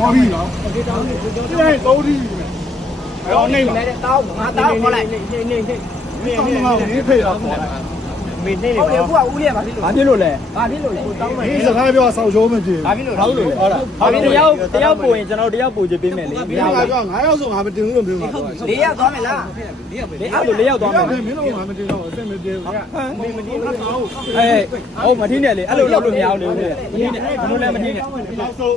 တော်ပြီနော်ဒီတိုင်းသုံးပြီးအဲ့နေမှာတောင်းငါတောင်းခေါ်လိုက်နေတောင်းမှာနေဖေးတော့ခေါ်လိုက်မင်းနေဟုတ်တယ်အခုကဦးလေးကဘာဖြစ်လို့လဲဘာဖြစ်လို့လဲဒီစကားပြောဆောက်ချိုးမကြည့် ဘာဖြစ်လို့လဲဟုတ်လားဘာဖြစ်တယောက်ပို့ရင်ကျွန်တော်တယောက်ပို့ချပေးမယ်လေမင်းကပြော9ယောက်ဆိုငါမတင်ဘူးလို့ပြောမှာ4ယောက်သွားမယ်လား4ယောက်သွားမယ်မင်းတို့ကမတင်တော့အစ်မပြေဘူးမင်းမတင်တော့ဟုတ်မထင်းနဲ့လေအဲ့လိုလုပ်လို့မရဘူးလေမထင်းနဲ့ဘလို့လဲမထင်းနဲ့နောက်ဆုံး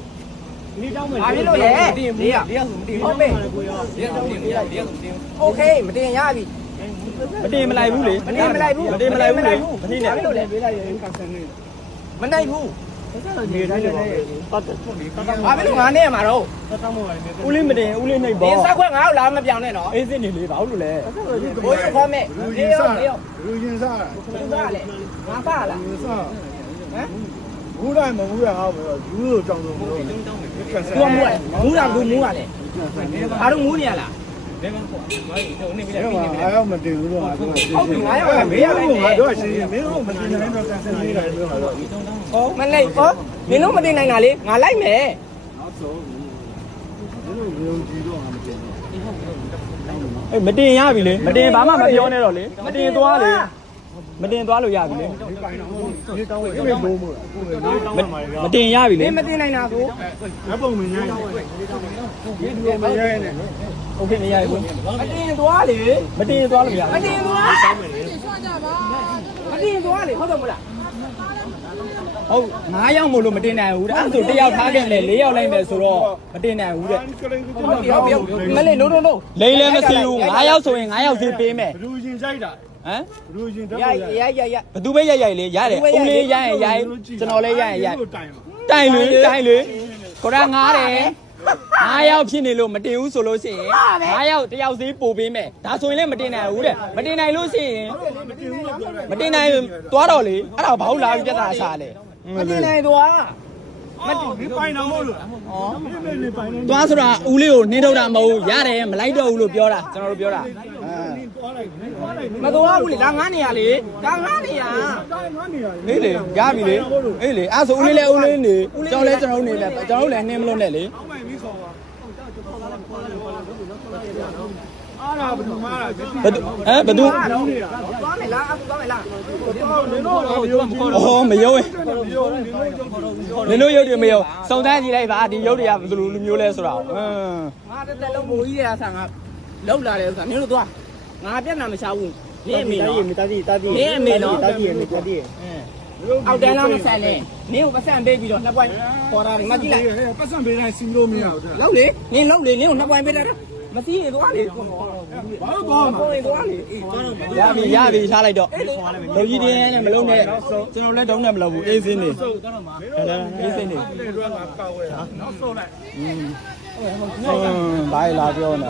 ဒီတောင်းမယ်ဘာဖြစ်လို့လဲ4ယောက်ဟုတ်ပြီโอเคမတင်ရပြီမတင်မလိုက်ဘူးလေမတင်မလိုက်ဘူးလေမထင်းနဲ့ဘာဖြစ်လို့လဲပေးလိုက်ရင်ကန်ဆယ်နေမနိုင်ဘူးနေတိုင်းလည်းပတ်တယ်ဘာဖြစ်လို့ငါနဲ့မှာတော့ဦးလေးမတင်ဦးလေးနှိပ်ပေါ့ဒီစက်ခွက်ငါ့ကိုလာမပြောင်းနဲ့နော်အေးစစ်နေလေဘာလို့လဲဘိုးရခေါ်မဲ့၄ယောက်လူချင်းစားလူစားလေငါပါလားစားဟမ်ဘူးတိုင်းမဘူးရအောင်ပဲယူလို့ကြောင်လို့မလို့သူမူးတာဘူးမူးရလေဘာလို့မူးနေရလားဘယ်မှာပေါ့ဘာလို့တုံနေပြီလဲပြီးနေပြီအားရောက်မတင်ဘူးတော့ငါတို့ဟုတ်ပြီ9ယောက်ကမေးရမယ်ငါတို့ရှင်းမင်းတို့မတင်နိုင်တော့ကန်ဆယ်နေတာပြောတာတော့ဟောမလိုက်ဟောမင်းတို့မတင်နိုင်တာလေငါလိုက်မယ်နောက်ဆုံးမင်းတို့ရုံကြည့်တော့ငါမတင်တော့အေးမတင်ရပြီလေမတင်ဘာမှမပြောနဲ့တော့လေမတင်သွားလေမတင်သွားလို့ရပြီလေဒီပိုင်တော့ဒီတောင်းဝဲလုံးမို့မတင်ရပြီလေမတင်နိုင်တာဆိုငါပုံမရိုင်းဒီလူမရိုင်းနဲ့โอเคမရဘူးမတင်သွားလေမတင်သွားလို့ရမတင်သွားမတင်သွားလေဟုတ်တယ်မလားဟုတ်9ယောက်မို့လို့မတင်နိုင်ဘူးတဲ့အဲ့ဆို1ယောက်ထားခဲ့လေ4ယောက်လိုက်မယ်ဆိုတော့မတင်နိုင်ဘူးတဲ့မလေးလုံးလုံးလိမ့်လည်းမရှိဘူး9ယောက်ဆိုရင်9ယောက်စီပေးမယ်ဘလူရှင်ကြိုက်တာဟမ်ဘလူရှင်တော့ရဘသူပဲရိုက်လေရတယ်ဦးလေးရိုက်ရင်ရိုက်ကျွန်တော်လည်းရိုက်ရင်ရိုက်တိုင်လေကိုရငားတယ်9ယောက်ဖြစ်နေလို့မတင်ဘူးဆိုလို့ရှိရင်9ယောက်1ယောက်စီးပို့ပေးမယ်ဒါဆိုရင်လည်းမတင်နိုင်ဘူးတဲ့မတင်နိုင်လို့ရှိရင်မတင်နိုင်သွားတော့လေအဲ့ဒါဘာလို့လာပြီးပြဿနာရှာလဲမတင်နိုင်သွားမတင်ဒီပိုင်တော့မဟုတ်လို့ဩသွားဆိုတာဦးလေးကိုနှင်းထုတ်တာမဟုတ်ရတယ်မလိုက်တော့ဘူးလို့ပြောတာကျွန်တော်တို့ပြောတာမသွားဘူးလေဒါ9နေရလေဒါ9နေရအေးလေရပြီလေအေးလေအဲ့ဆိုဦးလေးလည်းဦးလေးနေကျွန်တော်လည်းကျွန်တော်တို့နေတယ်ကျွန်တော်တို့လည်းနှင်းမလို့နဲ့လေအားလာဘယ်သူမှားလားဘယ်သူသွားမယ်လားအခုသွားမယ်လားအော်မယုံနင်တို့ရုပ်တွေမယုံစုံစမ်းကြည့်လိုက်ပါဒီရုပ်တွေကဘယ်လိုလူမျိုးလဲဆိုတာငါတက်လုံးမိုးကြီးတဲ့ဆန်ကလောက်လာတယ်ဆိုတာနင်တို့သွားငါပြက်နာမချဘူးနင်းအမေနော်တာတီနင်းအမေနော်တာတီအောက်တန်းလားမဆက်လဲနင်းကိုပတ်စံပေးပြီးတော့နှစ်ပွိုင်းခေါ်တာငါကြည့်လိုက်ပတ်စံပေးတိုင်းစီလို့မရဘူးလောက်လေနင်းလောက်လေနင်းကိုနှစ်ပွိုင်းပေးတာမစီးရသွားလေဘာလို့သွားမှာသွားလေရပြီထားလိုက်တော့လူကြီးတင်းနဲ့မလုံးနဲ့ကျွန်တော်လည်းတုံးနဲ့မလုပ်ဘူးအေးစင်းနေအေးစင်းနေအဲ့ဒါကကောက်ဝဲတာနောက်ဆုံးလိုက်ဘာလာပြောနေ